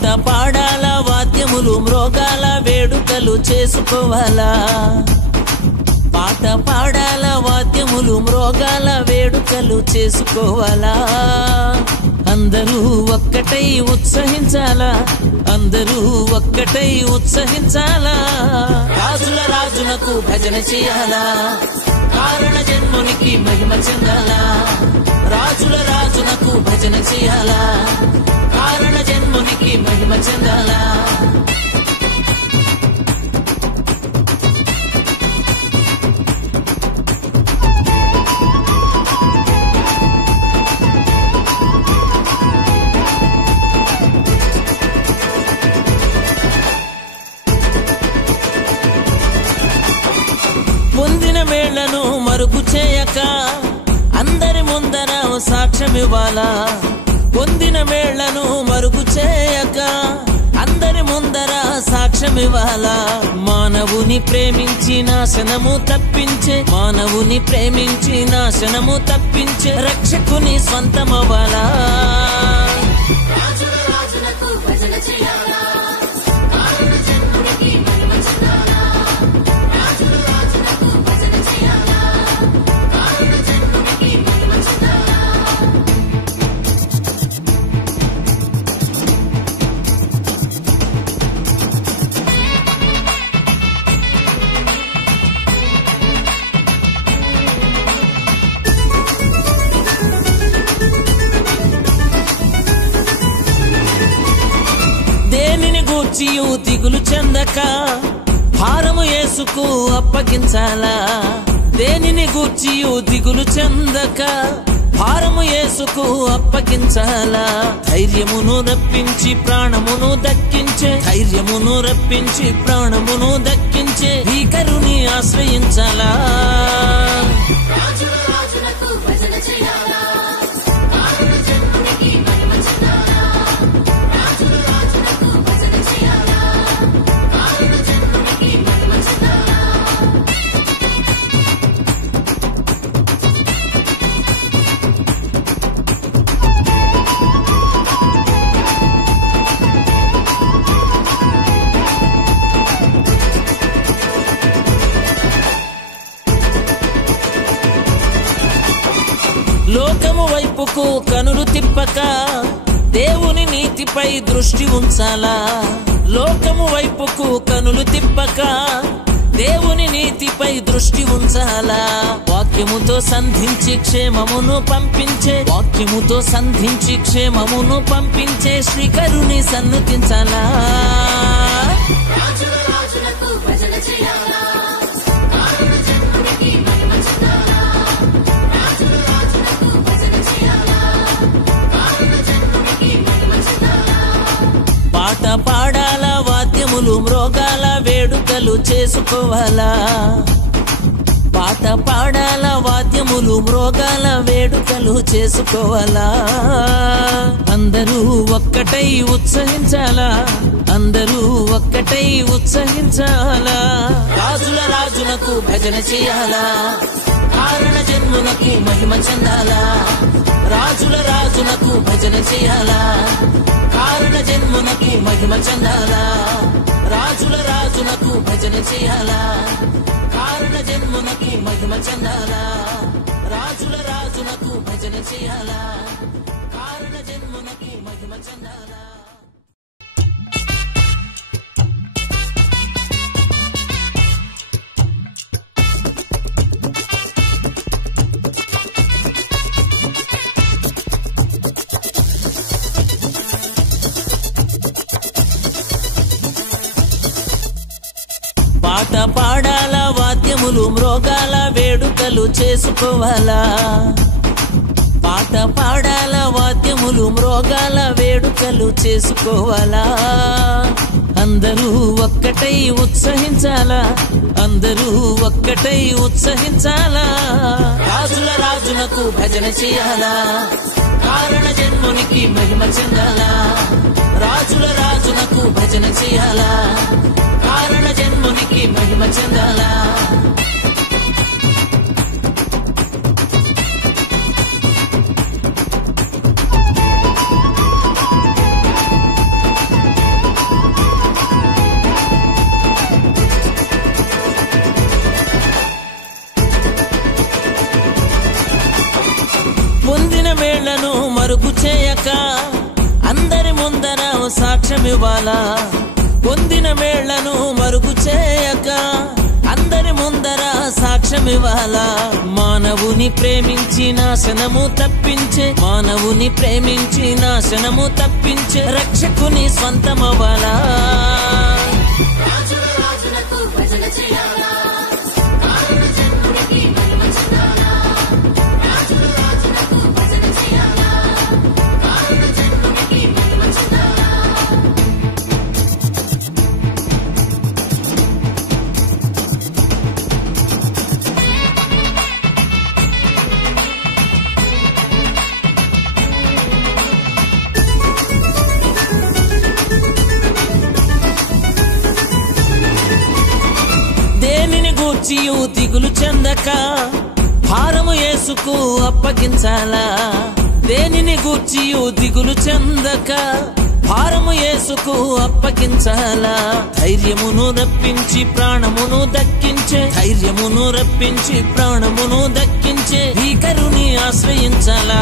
పాట పాడాల వాద్యములు మ్రోగాల వేడుకలు చేసుకోవాలా పాట పాడాల వాద్యములు మ్రోగాల వేడుకలు చేసుకోవాలా అందరూ ఒక్కటై ఉత్సహించాలా అందరూ ఒక్కటై ఉత్సహించాలా రాజుల రాజునకు భజన చేయాలా కారణ జన్మునికి మహిమ చెందాలా రాజుల రాజునకు భజన చేయాలా కారణ జన్మునికి మహిమ చెందాలా పొందిన మేళ్లను మరుగు చేయక అందరి ముందర సాక్ష్యమివ్వాలా పొందిన మేళ్లను మరుగు చేయక అందరి ముందర సాక్ష్యమివ్వాలా మానవుని ప్రేమించి నాశనము తప్పించే మానవుని ప్రేమించి నాశనము తప్పించే రక్షకుని స్వంతమవ్వాలా గూర్చియు దిగులు చెందక భారము యేసుకు అప్పగించాలా దేనిని గూర్చియు దిగులు చెందక భారము యేసుకు అప్పగించాలా ధైర్యమును రప్పించి ప్రాణమును దక్కించే ధైర్యమును రప్పించి ప్రాణమును దక్కించే ఈ కరుని ఆశ్రయించాలా లోకము వైపుకు కనులు తిప్పక దేవుని నీతిపై దృష్టి ఉంచాలా లోకము వైపుకు కనులు తిప్పక దేవుని నీతిపై దృష్టి ఉంచాలా వాక్యముతో సంధించి క్షేమమును పంపించే వాక్యముతో సంధించి క్షేమమును పంపించే శ్రీకరుని సన్నుతించాలా పాట పాడాల వాద్యములు మ్రోగాల వేడుకలు చేసుకోవాలా పాట పాడాల వాద్యములు మ్రోగాల వేడుకలు చేసుకోవాలా అందరూ ఒక్కటై ఉత్సహించాలా అందరూ ఒక్కటై ఉత్సహించాలా రాజుల రాజునకు భజన చేయాలా కారణ జన్మునకు మహిమ చెందాలా రాజుల రాజునకు భజన చేయాలా కారణ జన్మునకు మహిమ చెందాలా రాజుల రాజునకు భజన చేయాలా కారణ జన్మునకు మహిమ చెందాలా రాజుల రాజునకు భజన చేయాలా కారణ జన్మునకు మహిమ చెందాలా పాట పాడాల వాద్యములు మ్రోగాల వేడుకలు చేసుకోవాలా పాట పాడాల వాద్యములు మ్రోగాల వేడుకలు చేసుకోవాలా అందరూ ఒక్కటై ఉత్సహించాలా అందరూ ఒక్కటై ఉత్సహించాలా రాజుల రాజునకు భజన చేయాలా కారణ జన్మునికి మహిమ చెందాలా రాజుల రాజునకు భజన చేయాలా కారణ జన్మునికి మహిమ చెందాలా మేళ్లను మరుగు చేయక అందరి ముందర సాక్ష్యమివ్వాలా పొందిన మేళ్లను మరుగు చేయక అందరి ముందర సాక్ష్యమివ్వాలా మానవుని ప్రేమించి నాశనము తప్పించే రక్షకుని స్వంతమవ్వాలా గూర్చియు దిగులు చెందక భారము యేసుకు అప్పగించాలా దేనిని గూర్చియు దిగులు చెందక భారము యేసుకు అప్పగించాలా ధైర్యమును రప్పించి ప్రాణమును దక్కించే ఈ కరుని ఆశ్రయించాలా